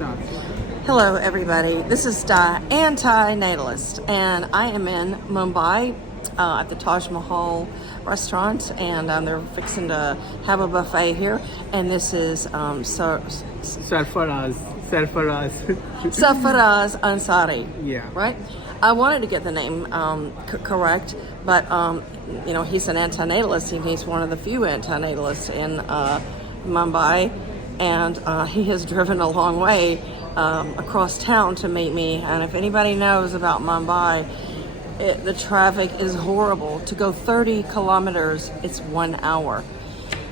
start. Hello, everybody. This is diANTINATAList, and I am in Mumbai at the Taj Mahal restaurant, and they're fixing to have a buffet here. And this is Sarfaraz. Sarfaraz Ansari. Yeah. Right? I wanted to get the name correct, but he's an antinatalist, and he's one of the few antinatalists in Mumbai, and he has driven a long way across town to meet me. And if anybody knows about Mumbai, the traffic is horrible. To go 30 kilometers, it's 1 hour.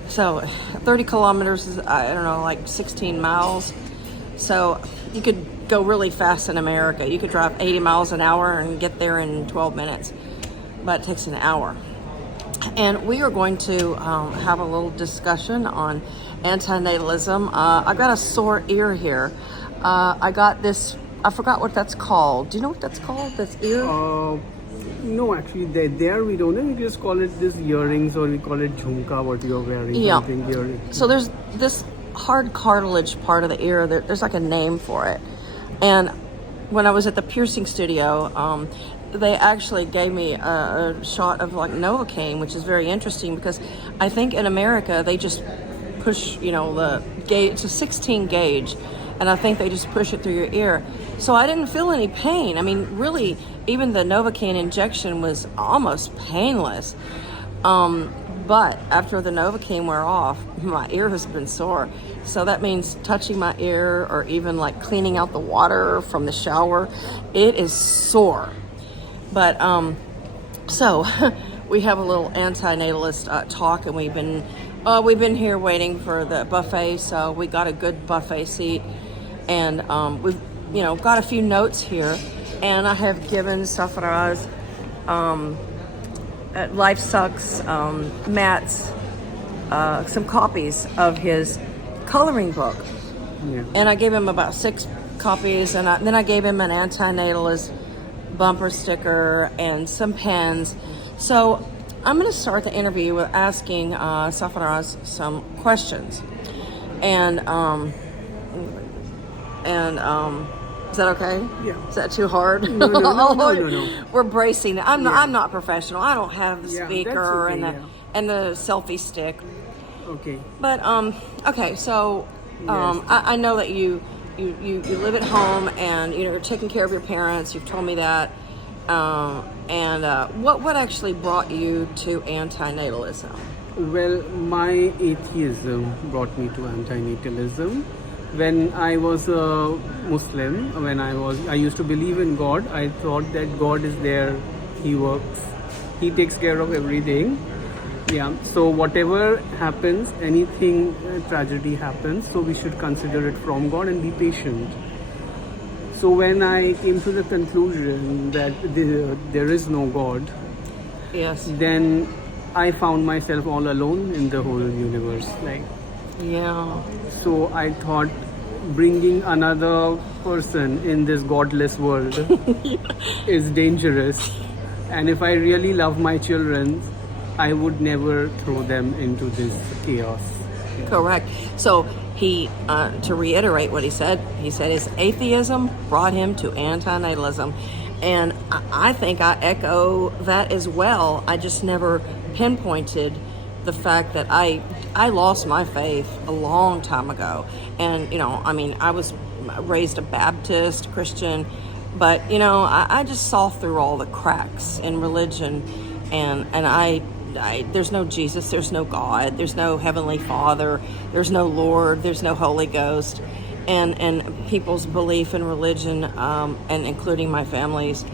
So 30 kilometers is, like 16 miles. So you could go really fast in America. You could drive 80 miles an hour and get there in 12 minutes, but it takes an hour. And we are going to have a little discussion on antinatalism. I got a sore ear here. I got this, I forgot what that's called. Do you know what that's called, this ear? No, actually, there we don't know. We just call it this earrings, or we call it jhumka, what you're wearing. Yeah. Earrings. So there's this hard cartilage part of the ear. There's like a name for it. And when I was at the piercing studio, they actually gave me a shot of like Novocaine, which is very interesting because I think in America they just push, the gauge. It's a 16 gauge, and I think they just push it through your ear. So I didn't feel any pain. I mean, really, even the Novocaine injection was almost painless. But after the Novocaine wear off, my ear has been sore. So that means touching my ear or even like cleaning out the water from the shower, it is sore. But so we have a little antinatalist talk, and we've been here waiting for the buffet. So we got a good buffet seat, and we've got a few notes here, and I have given Sarfaraz Life Sucks Matt's some copies of his coloring book. Yeah. And I gave him about 6 copies, and then I gave him an antinatalist bumper sticker and some pens. So I'm going to start the interview with asking Sarfaraz some questions. And is that okay? Yeah. Is that too hard? No. We're bracing. I'm not professional. I don't have the Yeah, speaker that's okay, and the selfie stick. Okay. But okay. So Yes. I know that you live at home, and you're taking care of your parents. You've told me that. And what actually brought you to antinatalism? Well, my atheism brought me to antinatalism. When I was a Muslim, I used to believe in God. I thought that God is there, He works, He takes care of everything. Yeah, so whatever happens, anything, tragedy happens, so we should consider it from God and be patient. So when I came to the conclusion that there is no God, Yes. then I found myself all alone in the whole universe. Yeah. So I thought bringing another person in this godless world is dangerous. And if I really love my children, I would never throw them into this chaos. Correct. So he, to reiterate what he said his atheism brought him to antinatalism. And I think I echo that as well. I just never pinpointed the fact that I lost my faith a long time ago. And, I was raised a Baptist Christian, but, I just saw through all the cracks in religion. And there's no Jesus, there's no God, there's no Heavenly Father, there's no Lord, there's no Holy Ghost. And people's belief in religion, and including my family's,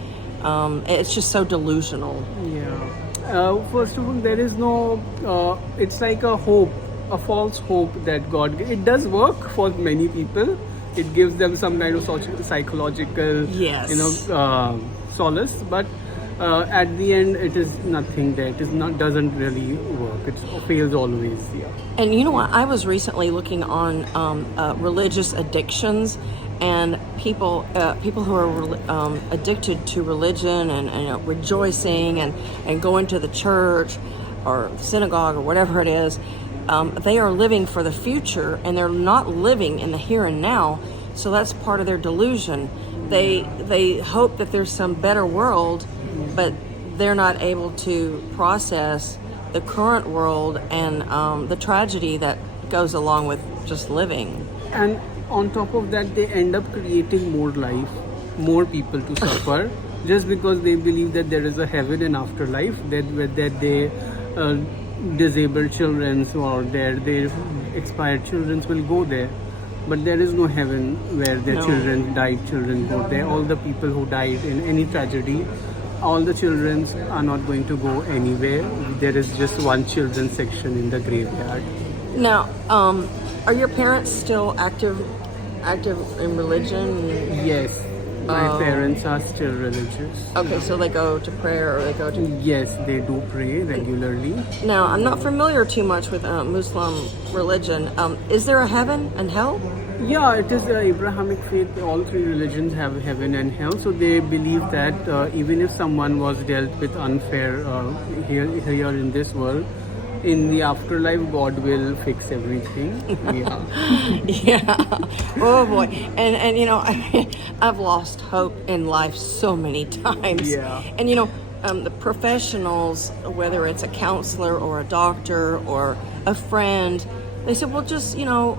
it's just so delusional. Yeah. First of all, there is no, it's like a hope, a false hope that God, it does work for many people. It gives them some kind of psychological, Yes. solace, but at the end, it is nothing there. It is not, doesn't really work. It fails always. Yeah. And you know what? I was recently looking on religious addictions, and people who are addicted to religion and rejoicing and going to the church or synagogue or whatever it is, they are living for the future, and they're not living in the here and now. So that's part of their delusion. They hope that there's some better world, but they're not able to process the current world and the tragedy that goes along with just living. And on top of that, they end up creating more life, more people to suffer, just because they believe that there is a heaven and afterlife, that they disabled children or their expired children will go there. But there is no heaven where their died children go there. All the people who died in any tragedy, all the children are not going to go anywhere. There is just one children's section in the graveyard. Now, are your parents still active in religion? Yes. My parents are still religious. Okay, so they go to prayer, or they go to... Yes, they do pray regularly. Now, I'm not familiar too much with Muslim religion. Is there a heaven and hell? Yeah, it is the Abrahamic faith. All three religions have heaven and hell. So they believe that even if someone was dealt with unfair here in this world, in the afterlife, God will fix everything. Yeah. Yeah. Oh boy. And you know, I've lost hope in life so many times. Yeah. And you know, the professionals, whether it's a counselor or a doctor or a friend, they said, well, just, you know,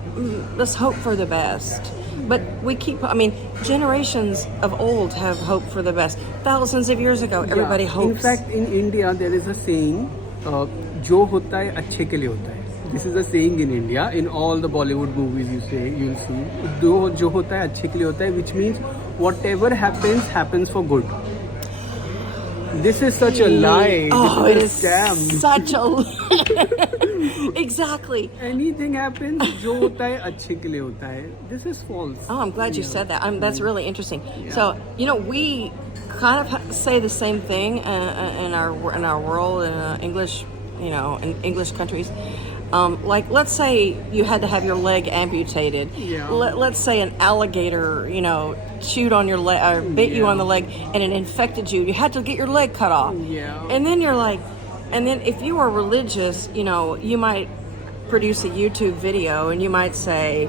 let's hope for the best. But we keep, I mean, generations of old have hoped for the best. Thousands of years ago, everybody hopes. In fact, in India, there is a saying, जो होता है अच्छे के लिए होता है. This is a saying in India. In all the Bollywood movies you'll see, जो होता है अच्छे के लिए होता है, which means whatever happens for good. This is such a lie. Oh, it is a scam. Such a lie. Exactly. Anything happens, जो होता है अच्छे के लिए होता है. This is false. Oh, I'm glad you said that. That's really interesting. Yeah. So, you know, we kind of say the same thing in our world, in English, you know, in English countries. Like, let's say you had to have your leg amputated. Yeah. Let's say an alligator, you know, chewed on your leg, or bit you on the leg, and it infected you. You had to get your leg cut off. Yeah. And then you're like, and then if you are religious, you know, you might produce a YouTube video and you might say,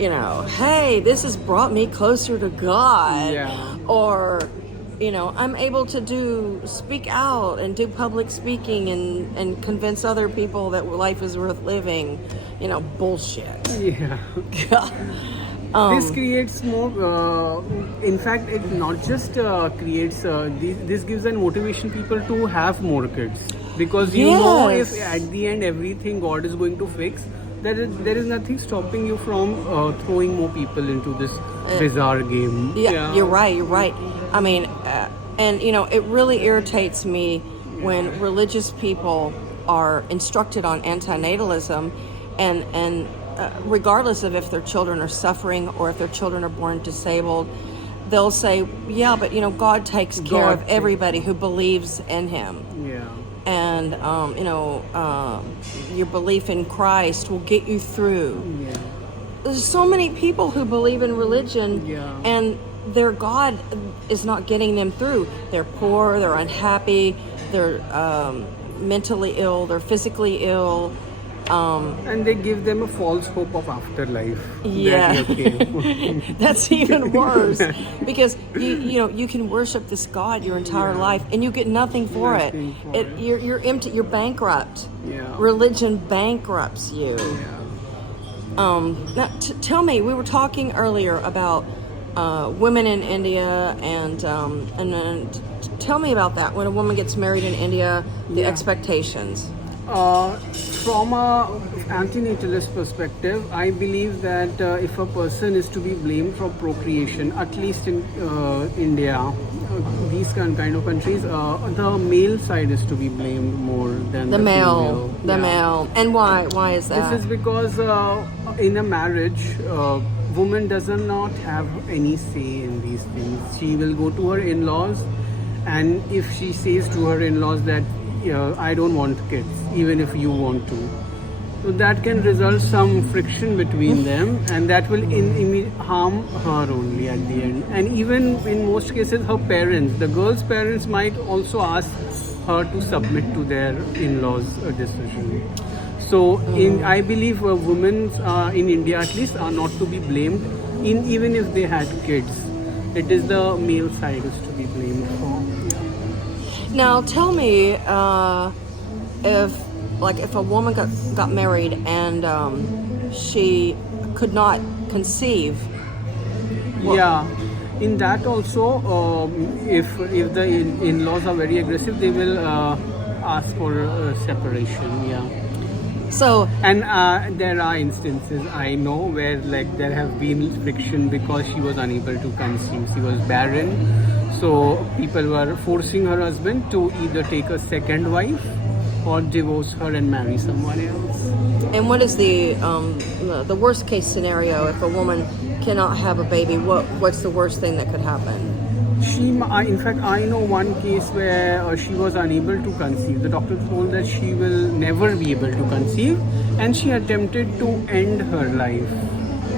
you know, hey, this has brought me closer to God. Yeah. Or, you know, I'm able to speak out and do public speaking and convince other people that life is worth living. You know, bullshit. Yeah. This creates more, in fact, it not just creates, this gives a motivation people to have more kids. Because you know, if at the end everything God is going to fix, there is nothing stopping you from throwing more people into this bizarre game. Yeah, you're right. I mean, and you know, it really irritates me when religious people are instructed on antinatalism, and regardless of if their children are suffering or if their children are born disabled, they'll say, yeah, but you know, God takes care of everybody who believes in Him. Yeah. And you know, your belief in Christ will get you through. Yeah. There's so many people who believe in religion, and their God is not getting them through. They're poor, they're unhappy, they're mentally ill, they're physically ill. And they give them a false hope of afterlife. Yeah. Okay. That's even worse, because you know, you can worship this God your entire life and you get nothing for it. You're empty. You're bankrupt. Yeah. Religion bankrupts you. Yeah. Now, tell me, we were talking earlier about women in India, and tell me about that. When a woman gets married in India, the expectations. From a antinatalist perspective, I believe that if a person is to be blamed for procreation, at least in India, these kind of countries, the male side is to be blamed more than the male. female. The male. And why? Why is that? This is because in a marriage, woman does not have any say in these things. She will go to her in-laws, and if she says to her in-laws that I don't want kids, even if you want to, so that can result some friction between them, and that will harm her only at the end. And even in most cases, her parents, the girl's parents, might also ask her to submit to their in-laws' decision. So I believe women in India at least are not to be blamed even if they had kids, it is the male side is to be blamed for. Now, tell me, if a woman got married and she could not conceive. Yeah, in that also, if the in-laws are very aggressive, they will ask for separation. Yeah. So, And there are instances I know where like there have been friction because she was unable to conceive. She was barren, so people were forcing her husband to either take a second wife or divorce her and marry someone else. and what is the worst case scenario if a woman cannot have a baby? What's the worst thing that could happen? In fact, I know one case where she was unable to conceive. The doctor told that she will never be able to conceive, and she attempted to end her life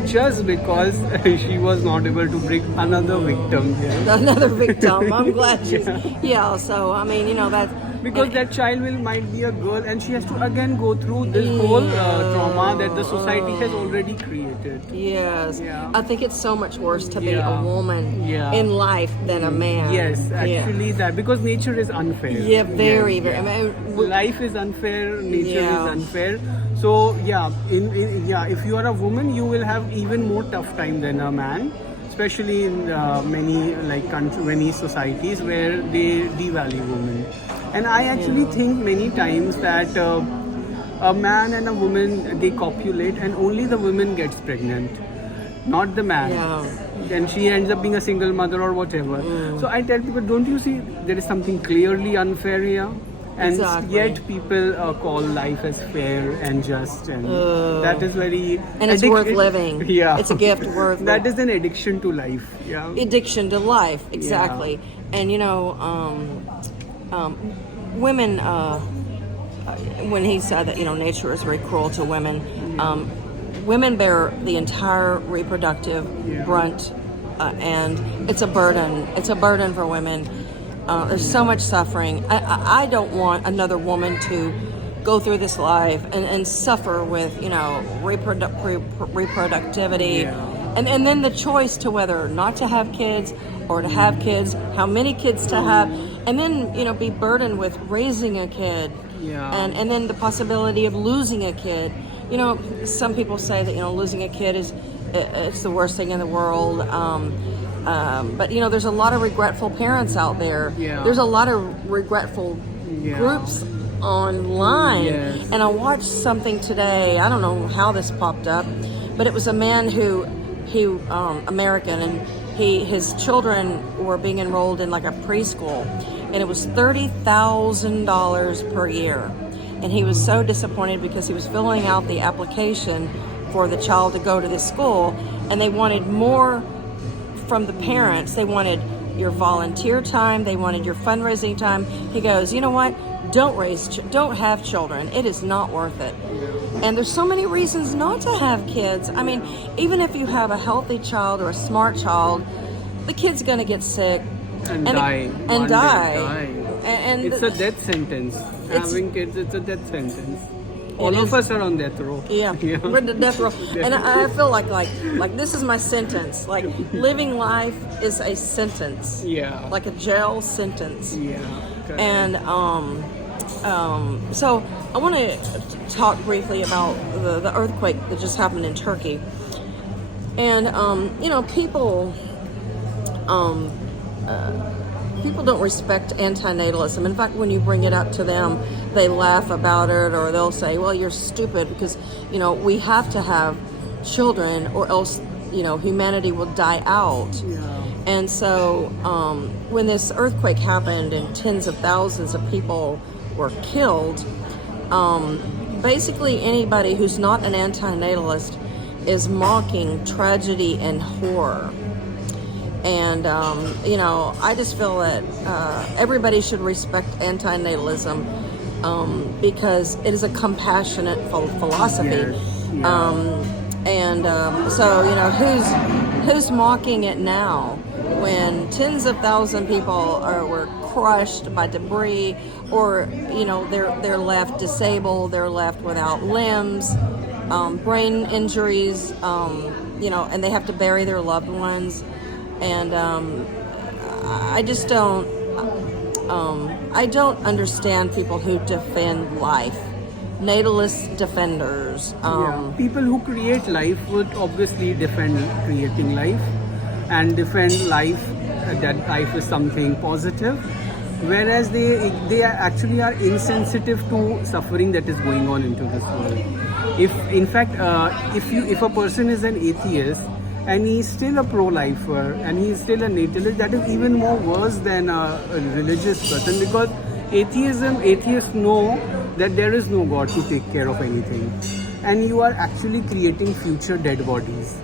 just because she was not able to bring another victim. Yeah. Another victim. I'm glad she's. Yeah. So I mean, that. Because that child might be a girl, and she has to again go through this whole trauma that the society has already created. Yes. Yeah. I think it's so much worse to be Yeah. a woman Yeah. in life than a man. Yes, actually that, because nature is unfair. Yeah, very, Yeah. very. I mean, Life is unfair, nature Yeah. is unfair. So yeah, if you are a woman, you will have even more tough time than a man, especially in many societies where they devalue women. And I actually think many times that a man and a woman, they copulate, and only the woman gets pregnant, not the man. Yeah. And she ends up being a single mother or whatever. So I tell people, don't you see there is something clearly unfair here? And Exactly. yet people call life as fair and just, and that is very... And it's worth living. Yeah. It's a gift worth That is an addiction to life. Yeah. addiction to life, exactly. And women, when he said that nature is very cruel to women, women bear the entire reproductive brunt, and it's a burden. It's a burden for women. There's so much suffering. I don't want another woman to go through this life and suffer with reproductivity, and then the choice to whether not to have kids or to have kids, how many kids to have, and then be burdened with raising a kid, and then the possibility of losing a kid. Some people say that losing a kid it's the worst thing in the world. But there's a lot of regretful parents out there. Yeah. There's a lot of regretful groups online. Yes. And I watched something today. I don't know how this popped up, but it was a man who American, and his children were being enrolled in like a preschool, and it was $30,000 per year. And he was so disappointed because he was filling out the application for the child to go to this school, and they wanted more from the parents. They wanted your volunteer time, they wanted your fundraising time. He goes, you know what? Don't have children. It is not worth it. And there's so many reasons not to have kids. I mean, even if you have a healthy child or a smart child, the kid's going to get sick and die. And die. And it's a death sentence. Having kids, it's a death sentence. All of us are on death row. Yeah, we're the death row. And I feel like this is my sentence. Like, living life is a sentence. Yeah. Like a jail sentence. Yeah. Correct. And so I want to talk briefly about the earthquake that just happened in Turkey. And people don't respect antinatalism. In fact, when you bring it up to them, they laugh about it, or they'll say, well, you're stupid because, we have to have children or else, humanity will die out. Yeah. And so when this earthquake happened and tens of thousands of people were killed, basically anybody who's not an antinatalist is mocking tragedy and horror. And, I just feel that everybody should respect antinatalism because it is a compassionate philosophy. Yes. Who's mocking it now when tens of thousands of people were crushed by debris, or, they're left disabled, they're left without limbs, brain injuries, and they have to bury their loved ones, and I just don't. I don't understand people who defend life. Natalist defenders. People who create life would obviously defend creating life and defend life, that life is something positive, whereas they actually are insensitive to suffering that is going on into this world. If in fact, if a person is an atheist and he's still a pro-lifer and he's still a natalist, that is even more worse than a religious person, because atheists know that there is no God to take care of anything, and you are actually creating future dead bodies.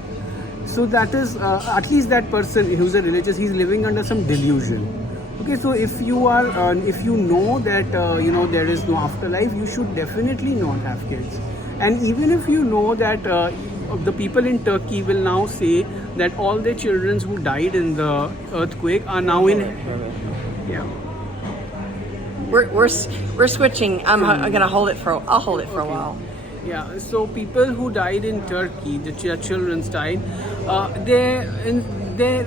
So that is, at least that person who's a religious, he's living under some delusion. Okay, so if you know that there is no afterlife, you should definitely not have kids. And even if you know that the people in Turkey will now say that all the children who died in the earthquake are now in heaven. Yeah. We're switching. I'm gonna hold it for. I'll hold it for a while. Yeah. So people who died in Turkey, the children died. Their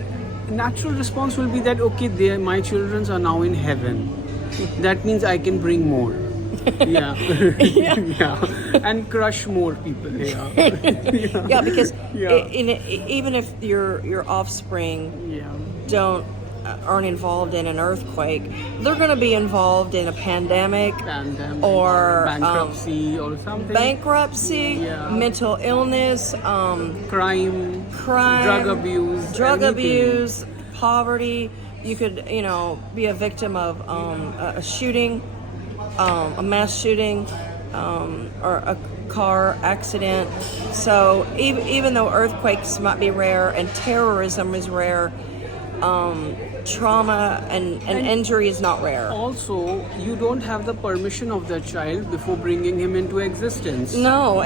natural response will be that, okay, my children are now in heaven. That means I can bring more. Yeah. Yeah. And crush more people. Yeah. Yeah, because even if your offspring aren't involved in an earthquake, they're going to be involved in a pandemic or bankruptcy or something. Mental illness, crime, drug abuse, poverty. You could, be a victim of a shooting, a mass shooting, or a car accident. So even though earthquakes might be rare and terrorism is rare, trauma and injury is not rare. Also, you don't have the permission of the child before bringing him into existence. No,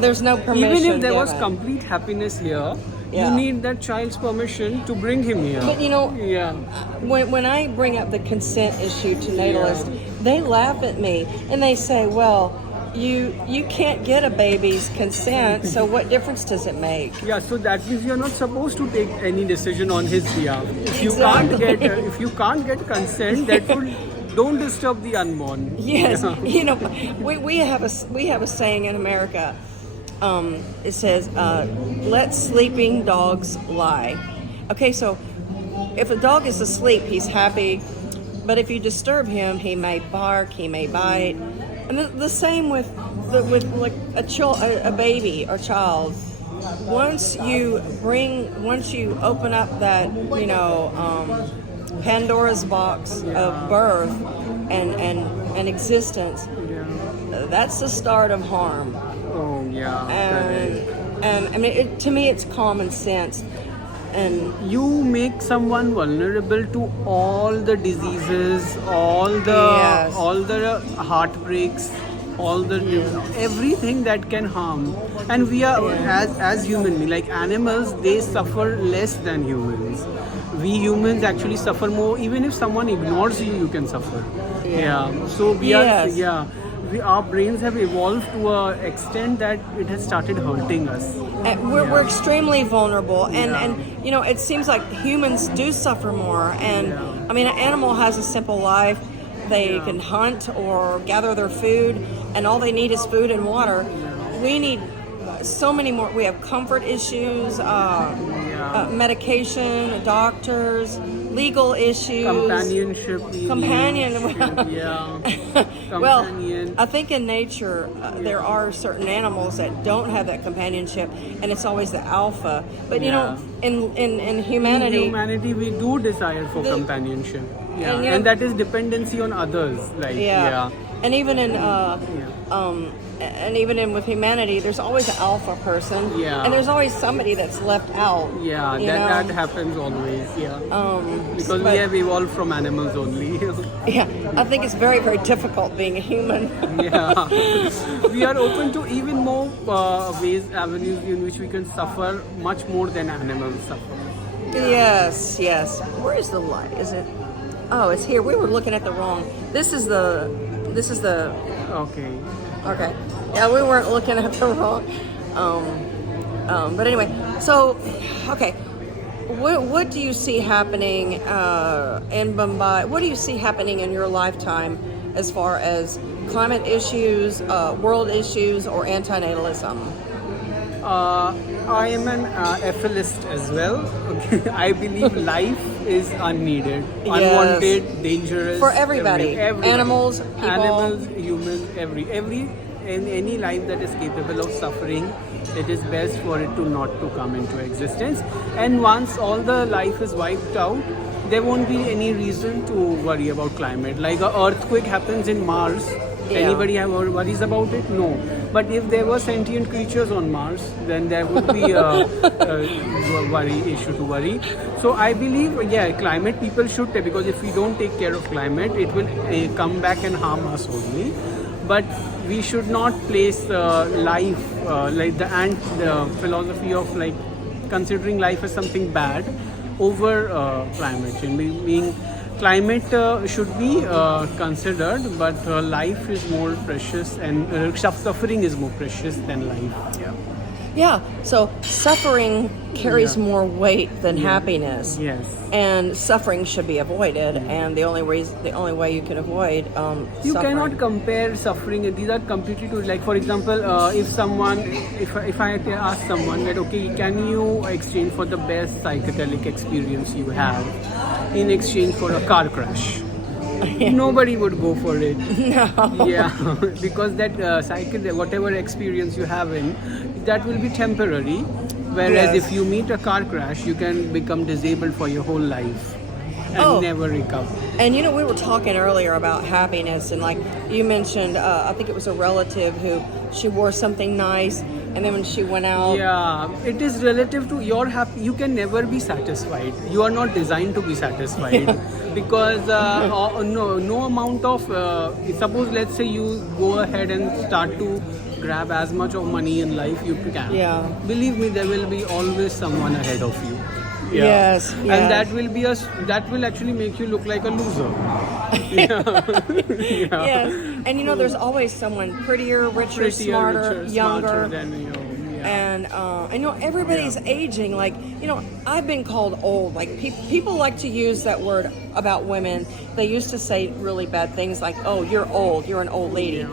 there's no permission. Even if there was complete happiness here, you need that child's permission to bring him here. But when I bring up the consent issue to natalists, they laugh at me and they say, well, you can't get a baby's consent, so what difference does it make? Yeah, so that means you're not supposed to take any decision on his behalf. If you can't get consent, that would don't disturb the unborn. Yes, we have a saying in America. It says, "Let sleeping dogs lie." Okay, so if a dog is asleep, he's happy, but if you disturb him, he may bark, he may bite. And the same with like a baby or child. Once you open up that Pandora's box of birth and existence, that's the start of harm. Oh yeah. And I mean, to me, it's common sense. And you make someone vulnerable to all the diseases, all the heartbreaks, everything that can harm. And we are as human, like animals, they suffer less than humans. We humans actually suffer more. Even if someone ignores you, you can suffer. So our brains have evolved to an extent that it has started hurting us. We're extremely vulnerable, and it seems like humans do suffer more. And I mean, an animal has a simple life. They can hunt or gather their food, and all they need is food and water. We need so many more. We have comfort issues, medication, doctors, legal issues, companionship. Well, I think in nature there are certain animals that don't have that companionship, and it's always the alpha. But in humanity, we do desire for companionship. And that is dependency on others. And even in with humanity, there's always an alpha person, and there's always somebody that's left out. That happens always. Because we have evolved from animals only. I think it's very, very difficult being a human. We are open to even more avenues in which we can suffer much more than animals suffer. Yes. Where is the light? Is it? Oh, it's here. We were looking at the wrong. This is the. Okay. Yeah, we weren't looking at the wrong. But anyway, So, okay, what do you see happening in Mumbai? What do you see happening in your lifetime as far as climate issues, world issues, or antinatalism? I am an Effilist as well. Okay. I believe life is unneeded, unwanted, dangerous. For everybody. Everybody. Animals, people. Animals, humans, in any life that is capable of suffering, it is best for it to not to come into existence. And once all the life is wiped out, there won't be any reason to worry about climate. Like an earthquake happens in Mars. Yeah. Anybody have worries about it? No. But if there were sentient creatures on Mars, then there would be a issue to worry. So I believe, climate people should take, because if we don't take care of climate, it will come back and harm us only. But we should not place life, like the philosophy of like considering life as something bad over climate change. Being climate should be considered, but life is more precious, and suffering is more precious than life. Yeah, so suffering carries more weight than happiness. Yes. And suffering should be avoided, and the only way you can avoid you suffering. cannot compare suffering. These are completely two. Like for example, if I ask someone that, okay, can you exchange for the best psychedelic experience you have in exchange for a car crash? Nobody would go for it. No. Yeah, because that whatever experience you have that will be temporary. Whereas if you meet a car crash, you can become disabled for your whole life and never recover. And we were talking earlier about happiness, and like you mentioned, I think it was a relative who she wore something nice, and then when she went out. Yeah, it is relative to your happy. You can never be satisfied. You are not designed to be satisfied. Because no amount of suppose let's say you go ahead and start to grab as much of money in life you can. Yeah. Believe me, there will be always someone ahead of you. Yeah. Yes. And that will actually make you look like a loser. Yes. And there's always someone prettier, richer, smarter, younger. Than you. And I know everybody's aging. Like, I've been called old. Like, people like to use that word about women. They used to say really bad things like, oh, you're old, you're an old lady.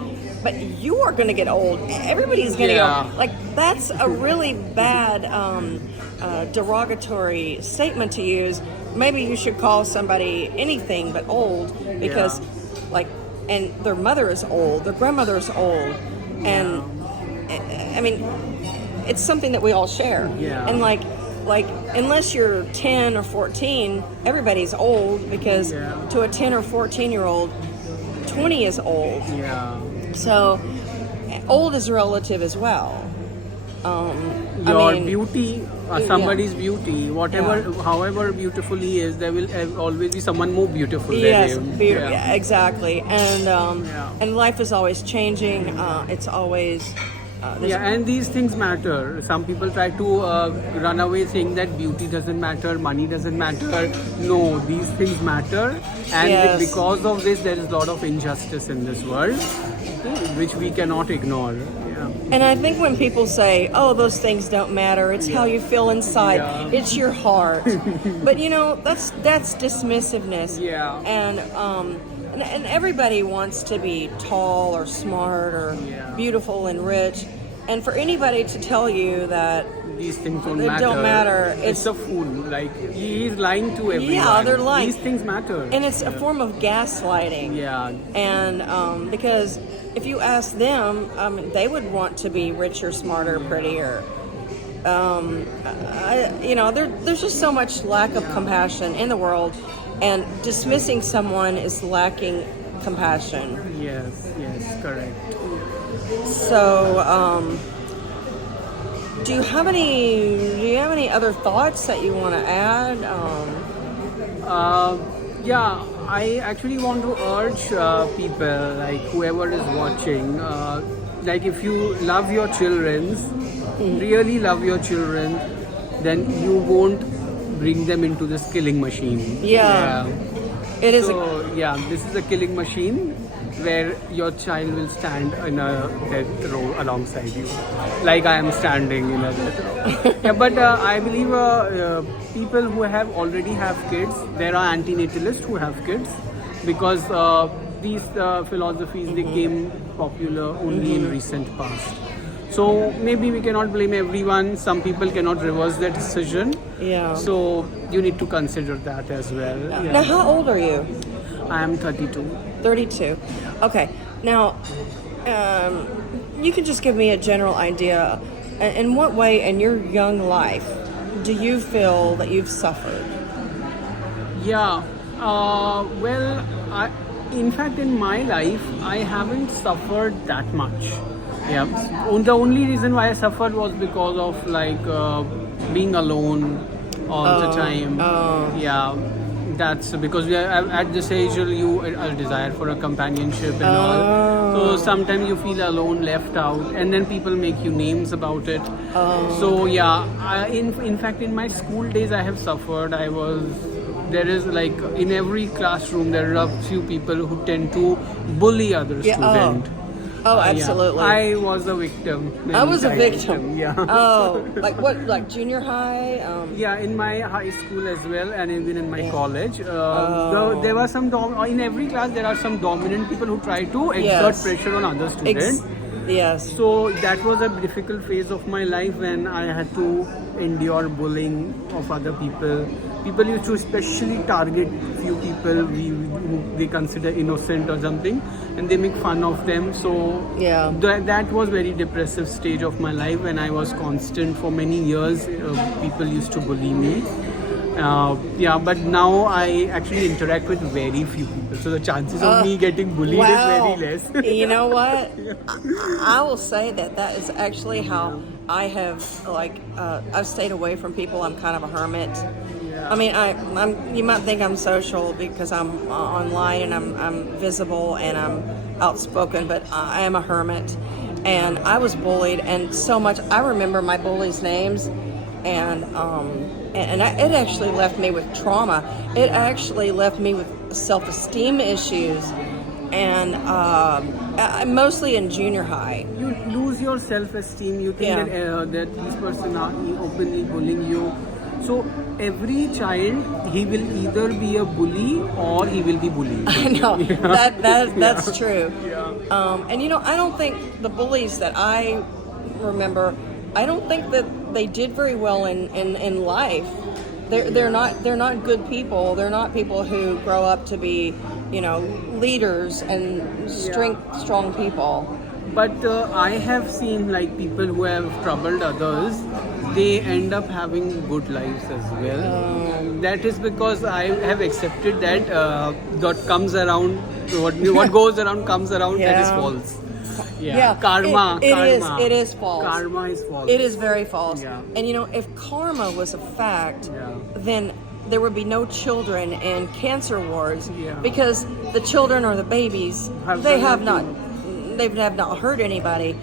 But you are going to get old. Everybody's going to get old. Like, that's a really bad derogatory statement to use. Maybe you should call somebody anything but old, because, and their mother is old, their grandmother is old. And, I mean, it's something that we all share. Yeah. And like unless you're 10 or 14, everybody's old, because to a 10 or 14-year-old, 20 is old. Yeah. So old is relative as well. Beauty, somebody's beauty, however beautiful he is, there will always be someone more beautiful than him. Yeah, exactly. And life is always changing. It's always and these things matter. Some people try to run away saying that beauty doesn't matter, money doesn't matter. No, these things matter, and because of this, there is a lot of injustice in this world, which we cannot ignore. And I think when people say, oh, those things don't matter, it's how you feel inside, it's your heart. But that's dismissiveness. Yeah. And everybody wants to be tall or smart or beautiful and rich. And for anybody to tell you that these things don't matter, it's a fool. Like, he's lying to everyone. Yeah, they're lying. These things matter. And it's a form of gaslighting. Yeah. And because if you ask them, they would want to be richer, smarter, prettier. There's just so much lack of compassion in the world, and dismissing someone is lacking compassion. Yes, correct. So, do you have any other thoughts that you want to add? I actually want to urge people, like whoever is watching, like if you love your children, really love your children, then you won't bring them into this killing machine. It is. So, this is a killing machine where your child will stand in a death row alongside you, like I am standing in a death row. Yeah, but I believe people who already have kids, there are antinatalists who have kids, because these philosophies, they came popular only in recent past. So maybe we cannot blame everyone. Some people cannot reverse their decision. Yeah. So you need to consider that as well. Yeah. Now, how old are you? I am 32. 32. Okay. Now, you can just give me a general idea. In what way in your young life do you feel that you've suffered? Yeah. In fact, in my life, I haven't suffered that much. Yeah. The only reason why I suffered was because of being alone all the time. Yeah. That's because we are at this age, you a desire for a companionship and all. So sometimes you feel alone, left out, and then people make you names about it. So yeah, in fact, in my school days, I have suffered. There is in every classroom there are a few people who tend to bully other students. Oh, absolutely. Yeah. I was a victim. I was a victim. Yeah. Oh, like what? Like junior high? Yeah, in my high school as well, and even in my college. There were some in every class there are some dominant people who try to exert pressure on other students. Yes. So that was a difficult phase of my life when I had to endure bullying of other people. People used to especially target few people who they consider innocent or something, and they make fun of them. So that was very depressive stage of my life when I was constant for many years. People used to bully me. But now I actually interact with very few people, so the chances of me getting bullied is very less. You know what? I will say that is actually how I have I've stayed away from people. I'm kind of a hermit. I mean, I'm. You might think I'm social because I'm online and I'm visible and I'm outspoken, but I am a hermit. And I was bullied, and so much. I remember my bullies' names, and it actually left me with trauma. It actually left me with self-esteem issues, and mostly in junior high. You lose your self-esteem. You think that this person are openly bullying you. So every child, he will either be a bully or he will be bullied. I know that's true. Yeah. And I don't think the bullies that I remember, I don't think that they did very well in life. They're not good people. They're not people who grow up to be leaders and strong people. But I have seen people who have troubled others, they end up having good lives as well. That is because I have accepted that what comes around, what goes around comes around. That is false. Karma. It is false. Karma is false. It is very false. Yeah. And if karma was a fact, then there would be no children in cancer wards because the children or the babies have not hurt anybody,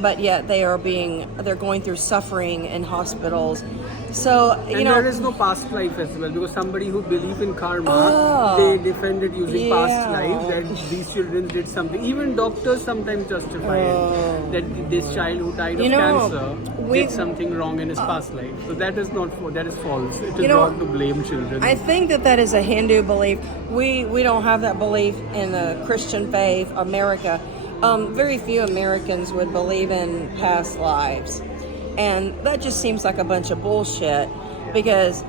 but yet they're going through suffering in hospitals. So there is no past life as well, because somebody who believes in karma, they defended using past life that these children did something. Even doctors sometimes justify it, that this child who died of cancer did something wrong in his past life. So that is false. It is wrong to blame children. I think that is a Hindu belief. We don't have that belief in the Christian faith, America. Very few Americans would believe in past lives. And that just seems like a bunch of bullshit because,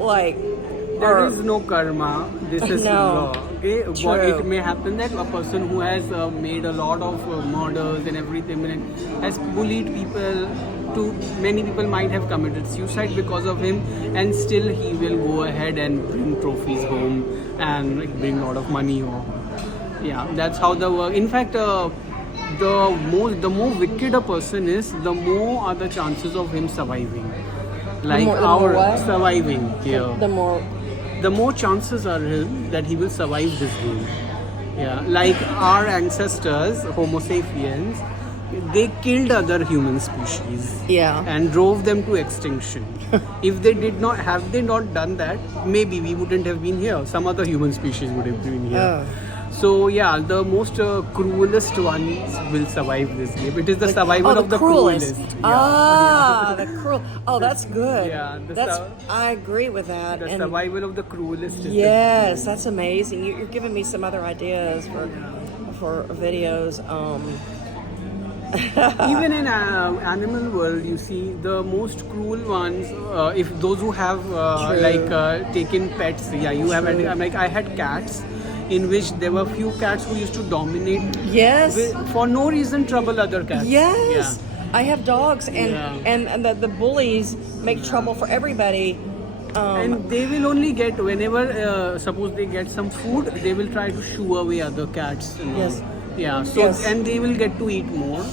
there is no karma. This is law. Okay, it may happen that a person who has made a lot of murders and everything and has bullied people. Many people might have committed suicide because of him, and still he will go ahead and bring trophies home and bring a lot of money home. Yeah, that's how the work. In fact, the more wicked a person is, the more are the chances of him surviving. Surviving here. The more chances are that he will survive this game. Yeah, like our ancestors, Homo sapiens, they killed other human species. And drove them to extinction. If they have they not done that, maybe we wouldn't have been here. Some other human species would have been here. So yeah, the most cruelest ones will survive this game. It is the survival the of the cruelest. cruelest. The cruel. Oh, that's good. Yeah, I agree with that. The survival of the cruelest. Is yes, that's amazing. You're giving me some other ideas for videos. Even in animal world, you see the most cruel ones. If those who have taken pets, yeah, you have. Like I had cats, in which there were few cats who used to dominate. Yes. For no reason, trouble other cats. Yes. Yeah. I have dogs, and the bullies make trouble for everybody. And they will only get whenever, suppose they get some food, they will try to shoo away other cats. Yes. Yeah. So Yes. and they will get to eat more.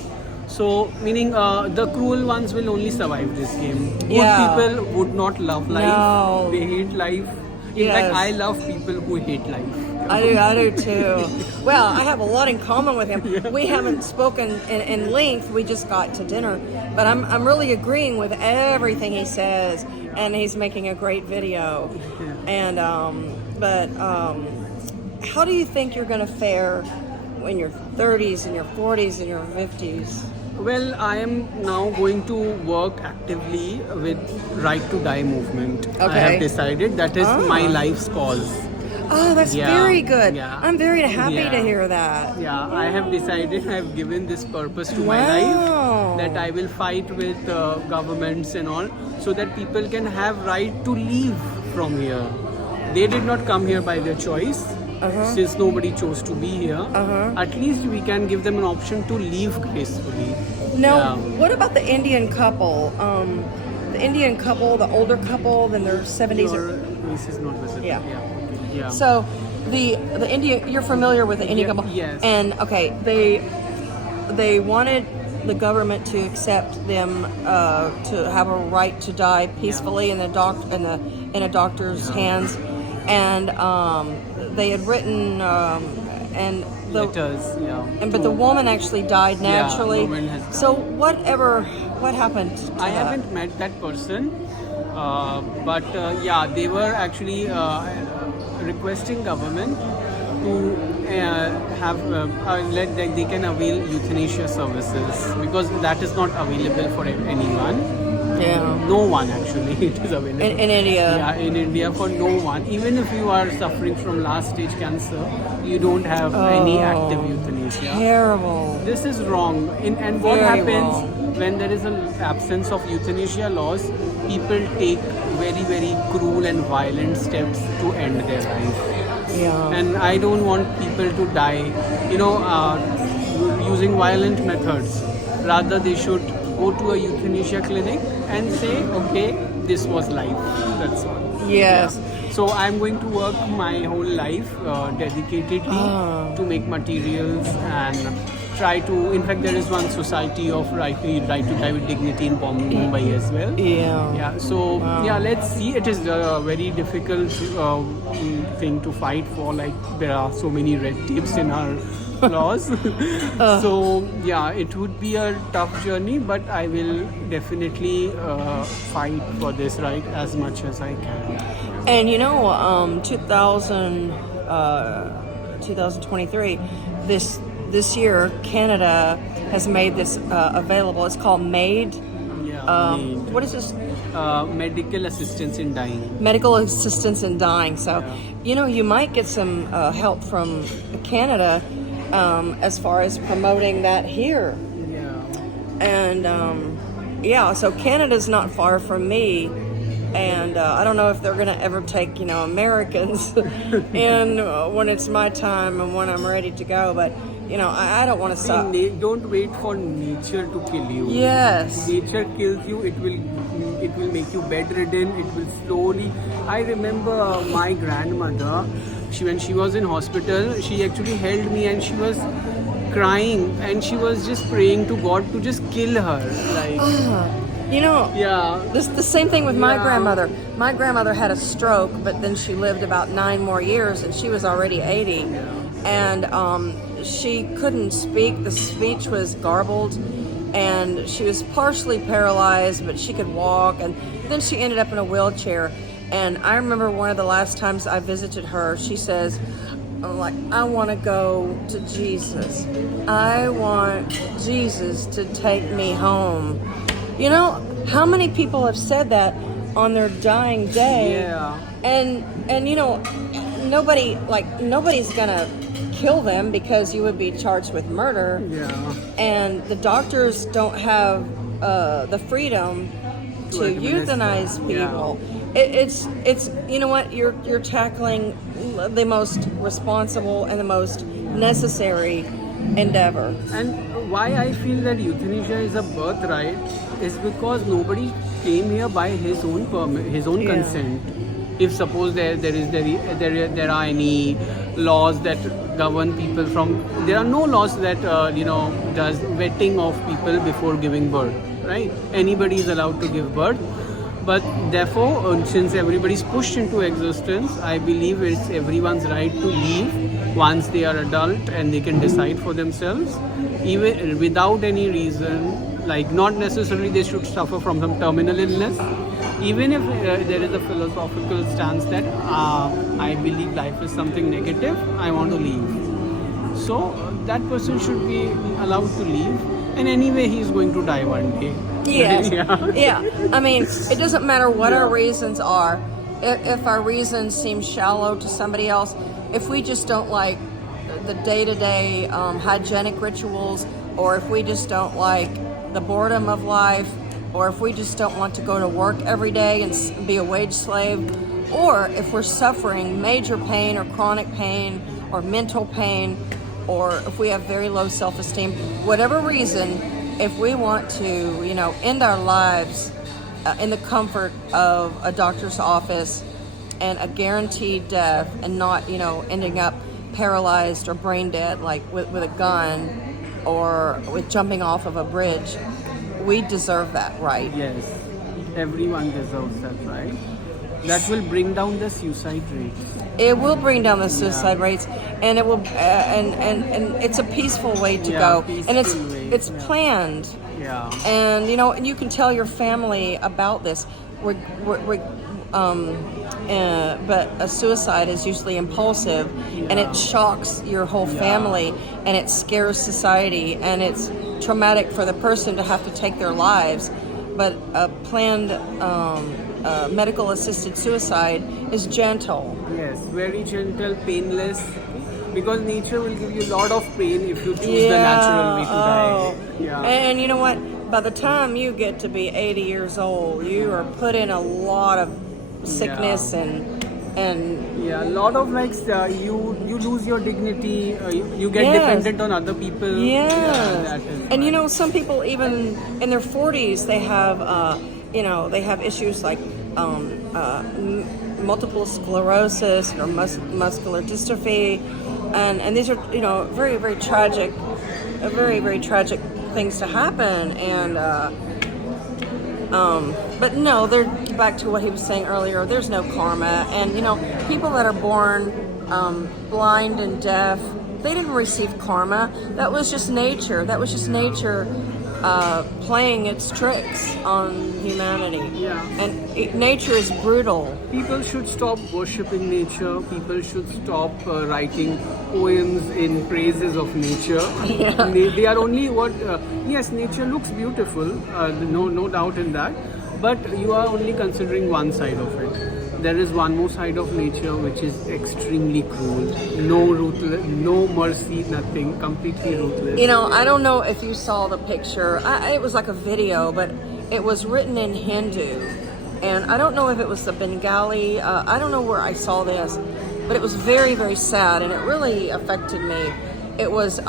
So meaning the cruel ones will only survive this game. Good people would not love life. No. They hate life. In fact, I love people who hate life. I do too. Well, I have a lot in common with him. Yeah. We haven't spoken in length. We just got to dinner, but I'm really agreeing with everything he says, and he's making a great video. And how do you think you're going to fare in your 30s and your 40s and your 50s? Well, I am now going to work actively with Right to Die movement. Okay. I have decided that is my life's cause. Oh, that's very good. Yeah. I'm very happy to hear that. Yeah, I have decided, I have given this purpose to my life, that I will fight with governments and all, so that people can have right to leave from here. They did not come here by their choice. Since nobody chose to be here, at least we can give them an option to leave gracefully. Now, what about the Indian couple? The older couple, then their 70s. Your niece is not visible. Yeah. So, the Indian, you're familiar with the Indian couple? Yes. And okay, they wanted the government to accept them to have a right to die peacefully in a doctor's hands, and they had written letters. But the woman actually died naturally. Yeah, woman has died. So what happened to I that? haven't met that person, but they were actually requesting government to they can avail euthanasia services, because that is not available for anyone. Yeah. No one actually. It is available. In India. Yeah, in India for no one. Even if you are suffering from last stage cancer, you don't have any active euthanasia. Terrible. This is wrong. And what Very happens wrong. when there is an absence of euthanasia laws? People take very, very cruel and violent steps to end their life. Yeah. And I don't want people to die, using violent methods. Rather, they should go to a euthanasia clinic and say, okay, this was life. That's all. Yes. Yeah. So I'm going to work my whole life dedicatedly to make materials and try to. In fact, there is one society of right to die with dignity in Mumbai as well. Yeah. So let's see. It is a very difficult thing to fight for. Like there are so many red tapes in our laws. So it would be a tough journey, but I will definitely fight for this right as much as I can. And 2023, this year, Canada has made this available. It's called MAID. MAID. What is this? Medical assistance in dying. Medical assistance in dying. So, you might get some help from Canada as far as promoting that here. Yeah. And so Canada's not far from me. And I don't know if they're going to ever take, Americans in when it's my time and when I'm ready to go. But, I don't want to stop. Don't wait for nature to kill you. Yes. Nature kills you, it will make you bedridden. It will slowly. I remember my grandmother. When she was in hospital, she actually held me and she was crying and she was just praying to God to just kill her. The same thing with my grandmother. My grandmother had a stroke, but then she lived about 9 more years, and she was already 80. And she couldn't speak. The speech was garbled, and she was partially paralyzed, but she could walk. And then she ended up in a wheelchair. And I remember one of the last times I visited her, she says, I'm like, I want to go to Jesus. I want Jesus to take me home. You know, how many people have said that on their dying day? Yeah. And you know, nobody's gonna kill them because you would be charged with murder. Yeah. And the doctors don't have the freedom to euthanize people. It's you know what, you're tackling the most responsible and the most necessary endeavor. And why I feel that euthanasia is a birthright is because nobody came here by his own consent. If suppose there are any laws that govern people there are no laws that does vetting of people before giving birth, right? Anybody is allowed to give birth, but therefore since everybody's pushed into existence, I believe it's everyone's right to leave once they are adult and they can decide for themselves, even without any reason. Like, not necessarily they should suffer from some terminal illness. Even if there is a philosophical stance that I believe life is something negative, I want to leave. So that person should be allowed to leave. And anyway, he's going to die one day. Yes. Yeah. Yeah. I mean, it doesn't matter what our reasons are. If our reasons seem shallow to somebody else, if we just don't like the day-to-day hygienic rituals, or if we just don't like the boredom of life, or if we just don't want to go to work every day and be a wage slave, or if we're suffering major pain or chronic pain or mental pain, or if we have very low self-esteem, whatever reason, if we want to, end our lives in the comfort of a doctor's office and a guaranteed death, and not, ending up paralyzed or brain dead, like with a gun or with jumping off of a bridge, we deserve that right. Yes, everyone deserves that right. That will bring down the suicide rates. It will bring down the suicide rates, and it will, and it's a peaceful way to go, and it's planned. Yeah. And and you can tell your family about this. But a suicide is usually impulsive, and it shocks your whole family, and it scares society, and it's traumatic for the person to have to take their lives. But a planned medical assisted suicide is gentle. Yes, very gentle, painless, because nature will give you a lot of pain if you choose the natural way to die. Yeah. And you know what? By the time you get to be 80 years old, you are put in a lot of sickness and a lot of you lose your dignity, you get dependent on other people. And some people even in their 40s, they have they have issues like multiple sclerosis or muscular dystrophy, and these are very, very tragic, very tragic things to happen. And but no, they're back to what he was saying earlier. There's no karma, and people that are born blind and deaf, they didn't receive karma. That was just nature. That was just nature playing its tricks on humanity. Yeah. And nature is brutal. People should stop worshipping nature. People should stop writing poems in praises of nature. Yeah. They are only yes, nature looks beautiful, no doubt in that, but you are only considering one side of it. There is one more side of nature which is extremely cruel. No mercy, nothing, completely ruthless. I don't know if you saw the picture. It was like a video, but it was written in Hindu. And I don't know if it was the Bengali. I don't know where I saw this, but it was very, very sad, and it really affected me. It was,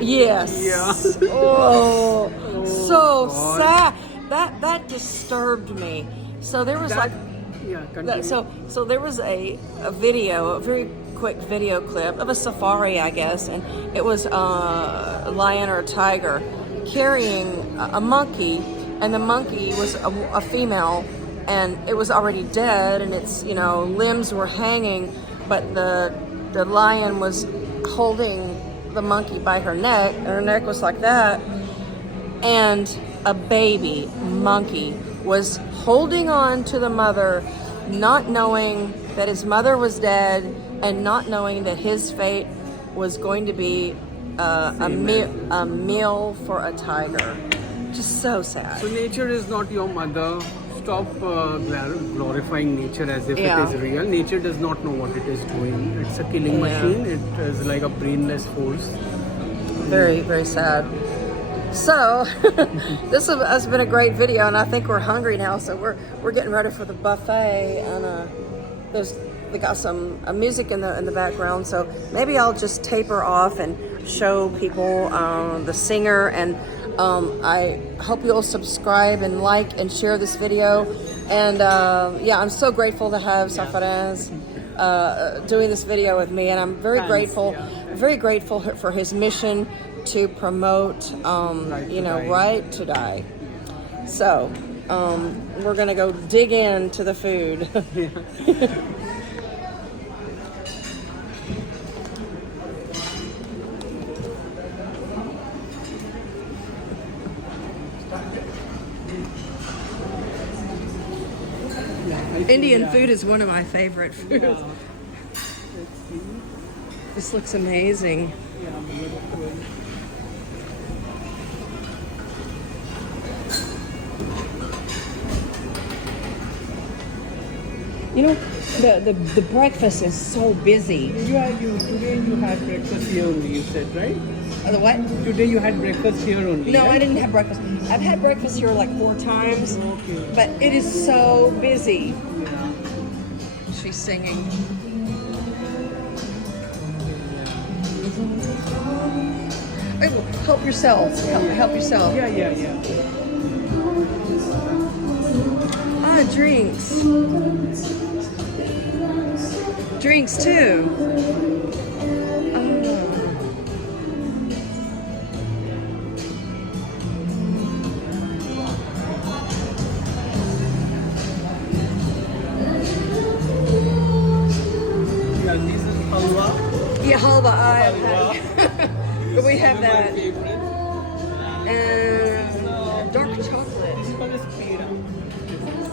yes. Yeah. Oh, so God. sad. That disturbed me. So there was so there was a video, a very quick video clip of a safari, I guess, and it was a lion or a tiger carrying a monkey, and the monkey was a female, and it was already dead, and its limbs were hanging, but the lion was holding the monkey by her neck, and her neck was like that, and a baby monkey was holding on to the mother, not knowing that his mother was dead, and not knowing that his fate was going to be a meal for a tiger. Just so sad. So nature is not your mother. Stop glorifying nature as if Yeah. it is real. Nature does not know what it is doing. It's a killing machine. It is like a brainless force. Very, very sad. So this has been a great video, and I think we're hungry now, so we're getting ready for the buffet, and they got some music in the background, so maybe I'll just taper off and show people the singer, and I hope you'll subscribe and like and share this video. And yeah, I'm so grateful to have Sarfaraz doing this video with me, and I'm very grateful for his mission to promote right to die. So we're gonna go dig into the food. Indian food is one of my favorite foods. Yeah. This looks amazing. You know, the breakfast is so busy. Today you had breakfast here only, you said, right? The what? Today you had breakfast here only. No, right? I didn't have breakfast. I've had breakfast here like 4 times, Okay. but it is so busy. She's singing. Hey, well, help yourself. Help yourself. Yeah. Ah, drinks. Drinks too. Yeah, this is halwa. Yeah, halwa. But we have that. My favorite. And dark chocolate. This one is pera.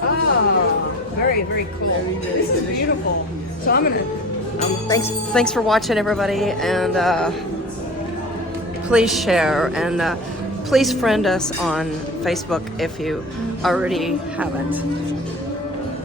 Oh, very, very cool. This is beautiful. So I'm gonna. Thanks for watching, everybody, and please share and please friend us on Facebook if you already haven't.